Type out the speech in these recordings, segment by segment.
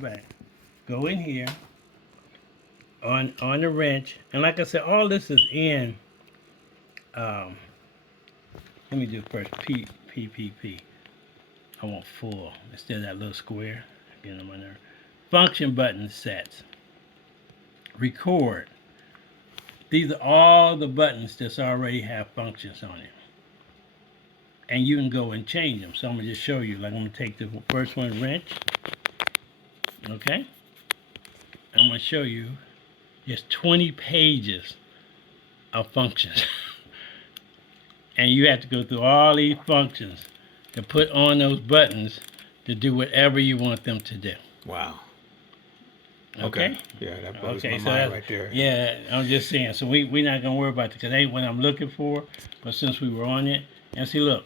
back. Go in here on the wrench, and like I said, all this is in. Um, Let me do first P. I want full instead of that little square. Get them on there. Function button sets. Record. These are all the buttons that already have functions on it. And you can go and change them. So I'm going to just show you. Like I'm going to take the first one, wrench. Okay. I'm going to show you. There's 20 pages of functions. And you have to go through all these functions to put on those buttons to do whatever you want them to do. Wow. Okay. Yeah, that blows my So mind right there. yeah, I'm just saying. So we're not gonna worry about it because ain't what I'm looking for. But since we were on it, and see, look.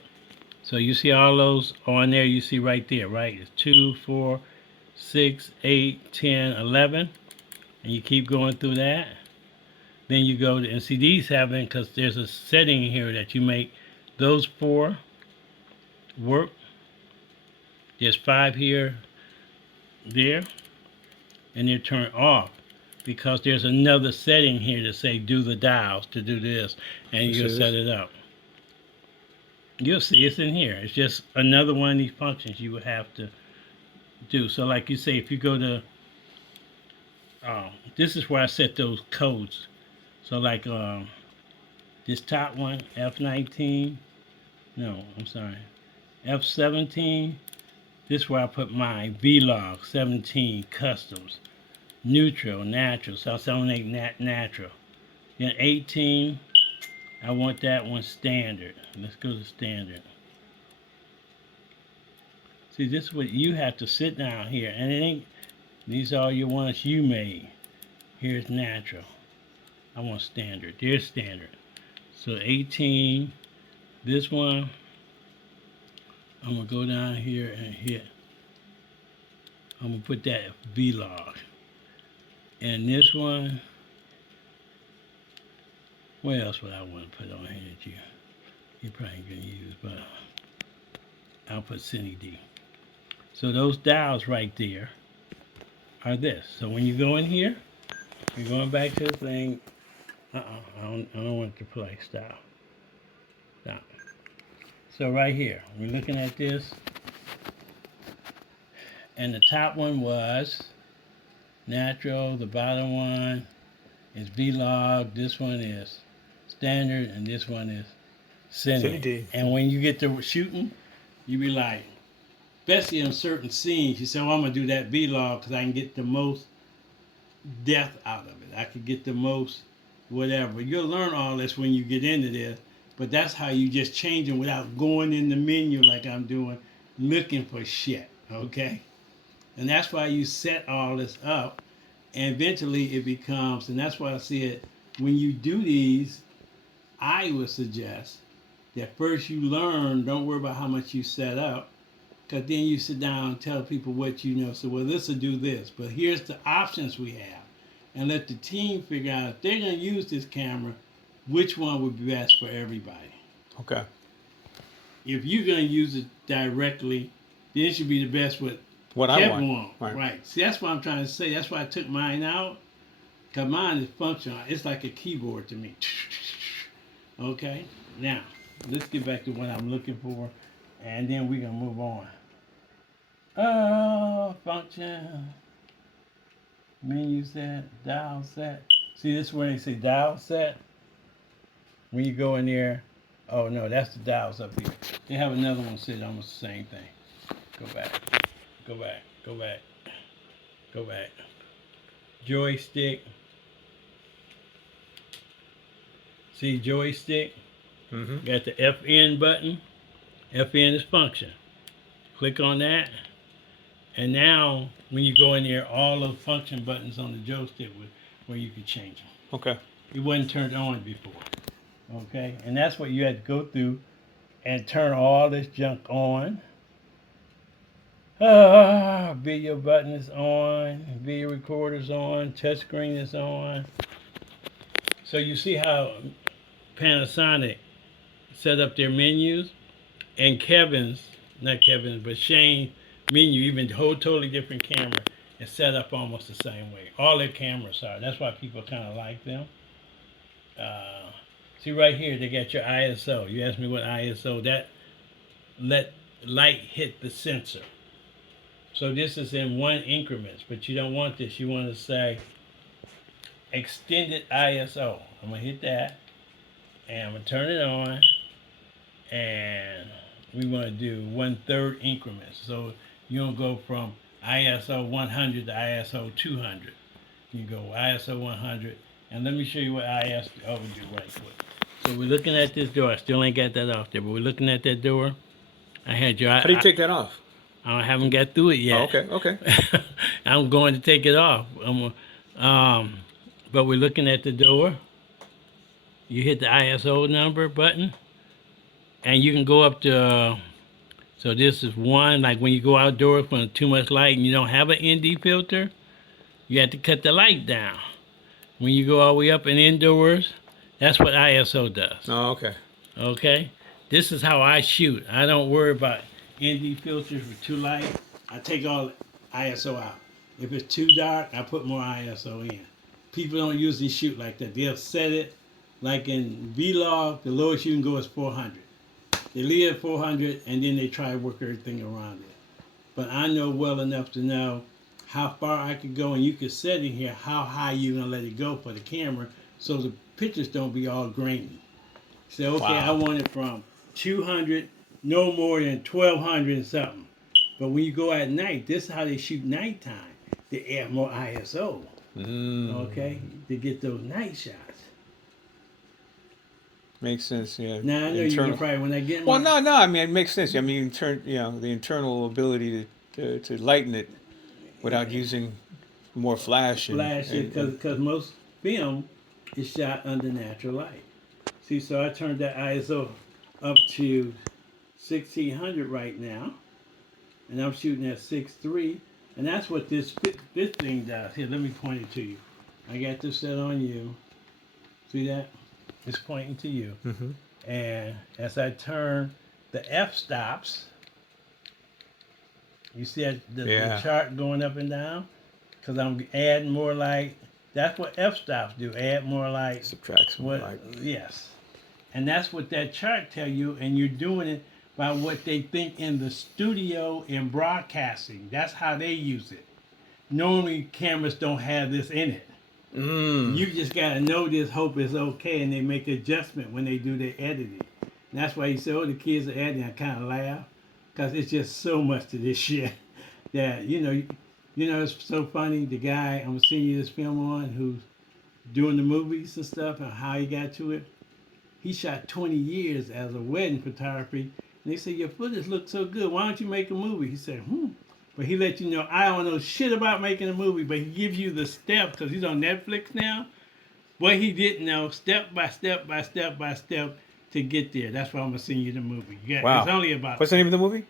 So you see all those on there. You see right there, right? It's 2, 4, 6, 8, 10, 11, and you keep going through that. Then you go to, and see these happen because there's a setting here that you make those 4 work. There's 5 here, there, and they're turned off because there's another setting here to say do the dials to do this, and you'll set it up. You'll see it's in here. It's just another one of these functions you would have to do. So like you say, if you go to, this is where I set those codes. So like this top one, F19, no, I'm sorry, F17, this is where I put my Vlog 17 customs, neutral, natural, so I'll select natural. Then 18, I want that one standard. Let's go to standard. See, this is what you have to sit down here, and it ain't, these are all your ones you made. Here's natural. I want standard. There's standard. So 18, this one, I'm going to go down here and hit. I'm going to put that Vlog. And this one, what else would I want to put on here that you probably going to use, but I'll put Cine D. So those dials right there are this. So when you go in here, you're going back to the thing. I don't want to play. Stop. So right here, we're looking at this, and the top one was natural. The bottom one is Vlog. This one is standard, and this one is Cine. And when you get to shooting, you be like, especially in certain scenes, you say, "Well, I'm gonna do that Vlog because I can get the most depth out of it. I can get the most whatever." You'll learn all this when you get into this, but that's how you just change them without going in the menu like I'm doing, looking for shit, okay? And that's why you set all this up, and eventually it becomes, and that's why I said, when you do these, I would suggest that first you learn, don't worry about how much you set up, because then you sit down and tell people what you know. So, well, this will do this, but here's the options we have. And let the team figure out if they're going to use this camera, which one would be best for everybody. Okay. If you're going to use it directly, then it should be the best with what everyone. I want. Right. See, that's what I'm trying to say. That's why I took mine out, because mine is functional. It's like a keyboard to me. Okay? Now, let's get back to what I'm looking for, and then we're going to move on. Function. Menu set, dial set. See, this is where they say dial set. When you go in there, oh no, that's the dials up here. They have another one said almost the same thing. Go back, go back, go back, go back. Joystick. See joystick? Mm-hmm. Got the FN button. FN is function. Click on that. And now, when you go in there, all the function buttons on the joystick where you can change them. Okay. It wasn't turned on before. Okay? And that's what you had to go through and turn all this junk on. Video button is on. Video recorder's on. Touchscreen is on. So you see how Panasonic set up their menus? And Shane's menu, even whole totally different camera, It's set up almost the same way. All their cameras are. That's why people kind of like them. See right here, they got your ISO. You asked me what ISO. That let light hit the sensor. So this is in 1 increments, but you don't want this. You want to say extended ISO. I'm going to hit that, and I'm going to turn it on, and we want to do 1/3 increments. So you don't go from ISO 100 to ISO 200. You go ISO 100, and let me show you what ISO do right quick. So we're looking at this door. I still ain't got that off there, but we're looking at that door. I had your. How do you take that off? I haven't got through it yet. Oh, okay, okay. I'm going to take it off. But we're looking at the door. You hit the ISO number button, and you can go up to. So this is 1. Like when you go outdoors when too much light and you don't have an ND filter, you have to cut the light down. When you go all the way up and indoors, that's what ISO does. Oh, okay. Okay? This is how I shoot. I don't worry about ND filters with too light. I take all ISO out. If it's too dark, I put more ISO in. People don't usually shoot like that. They'll set it like in Vlog, the lowest you can go is 400. They leave at 400 and then they try to work everything around it. But I know well enough to know how far I could go, and you can set in here how high you're gonna let it go for the camera so the pictures don't be all grainy. Say, okay, wow. I want it from 200, no more than 1200 and something. But when you go at night, this is how they shoot nighttime. They add more ISO, okay, to get those night shots. Makes sense, yeah. Now I know you can probably when I get. Well, no. I mean, it makes sense. I mean, the internal ability to lighten it without using more flash. Because most film is shot under natural light. See, so I turned that ISO up to 1600 right now, and I'm shooting at 6.3, and that's what this thing does. Here, let me point it to you. I got this set on you. See that? It's pointing to you. Mm-hmm. And as I turn the f-stops, you see the chart going up and down? Because I'm adding more light. That's what f-stops do, add more light. Subtract some light. Yes. And that's what that chart tell you, and you're doing it by what they think in the studio in broadcasting. That's how they use it. Normally, cameras don't have this in it. You just gotta know this, hope it's okay, and they make adjustment when they do their editing. And that's why you say, oh, the kids are editing. I kind of laugh, because it's just so much to this shit that, you know, it's so funny. The guy I'm seeing you this film on who's doing the movies and stuff and how he got to it, he shot 20 years as a wedding photography. And they said, your footage looks so good. Why don't you make a movie? He said, But he let you know, I don't know shit about making a movie, but he gives you the steps, because he's on Netflix now. What he didn't know, step by step by step by step to get there. That's why I'm going to send you the movie. Wow. It's only about... What's the name of the movie?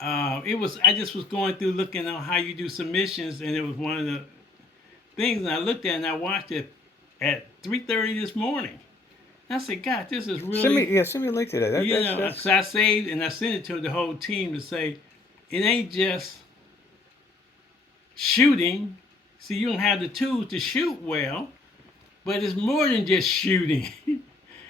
I just was going through looking on how you do submissions, and it was one of the things, and I looked at it, and I watched it at 3:30 this morning. And I said, God, this is really... Send me a link to that. So I saved, and I sent it to the whole team to say, it ain't just shooting. See, you don't have the tools to shoot well, but it's more than just shooting.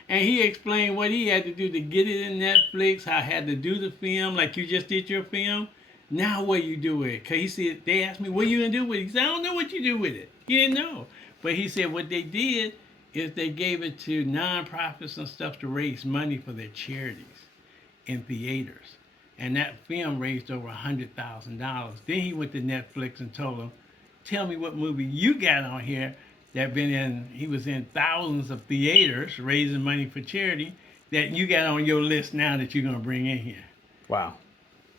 And he explained what he had to do to get it in Netflix, how I had to do the film, like you just did your film. Now what you do with it? Because he said, they asked me, what are you going to do with it? He said, I don't know what you do with it. He didn't know. But he said what they did is they gave it to nonprofits and stuff to raise money for their charities in theaters. And that film raised over $100,000. Then he went to Netflix and told them, tell me what movie you got on here he was in thousands of theaters raising money for charity that you got on your list now that you're going to bring in here. Wow.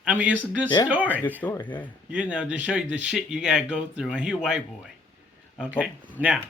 I mean, it's a good story. It's a good story, yeah. You know, to show you the shit you got to go through. And he's a white boy. Okay? Now,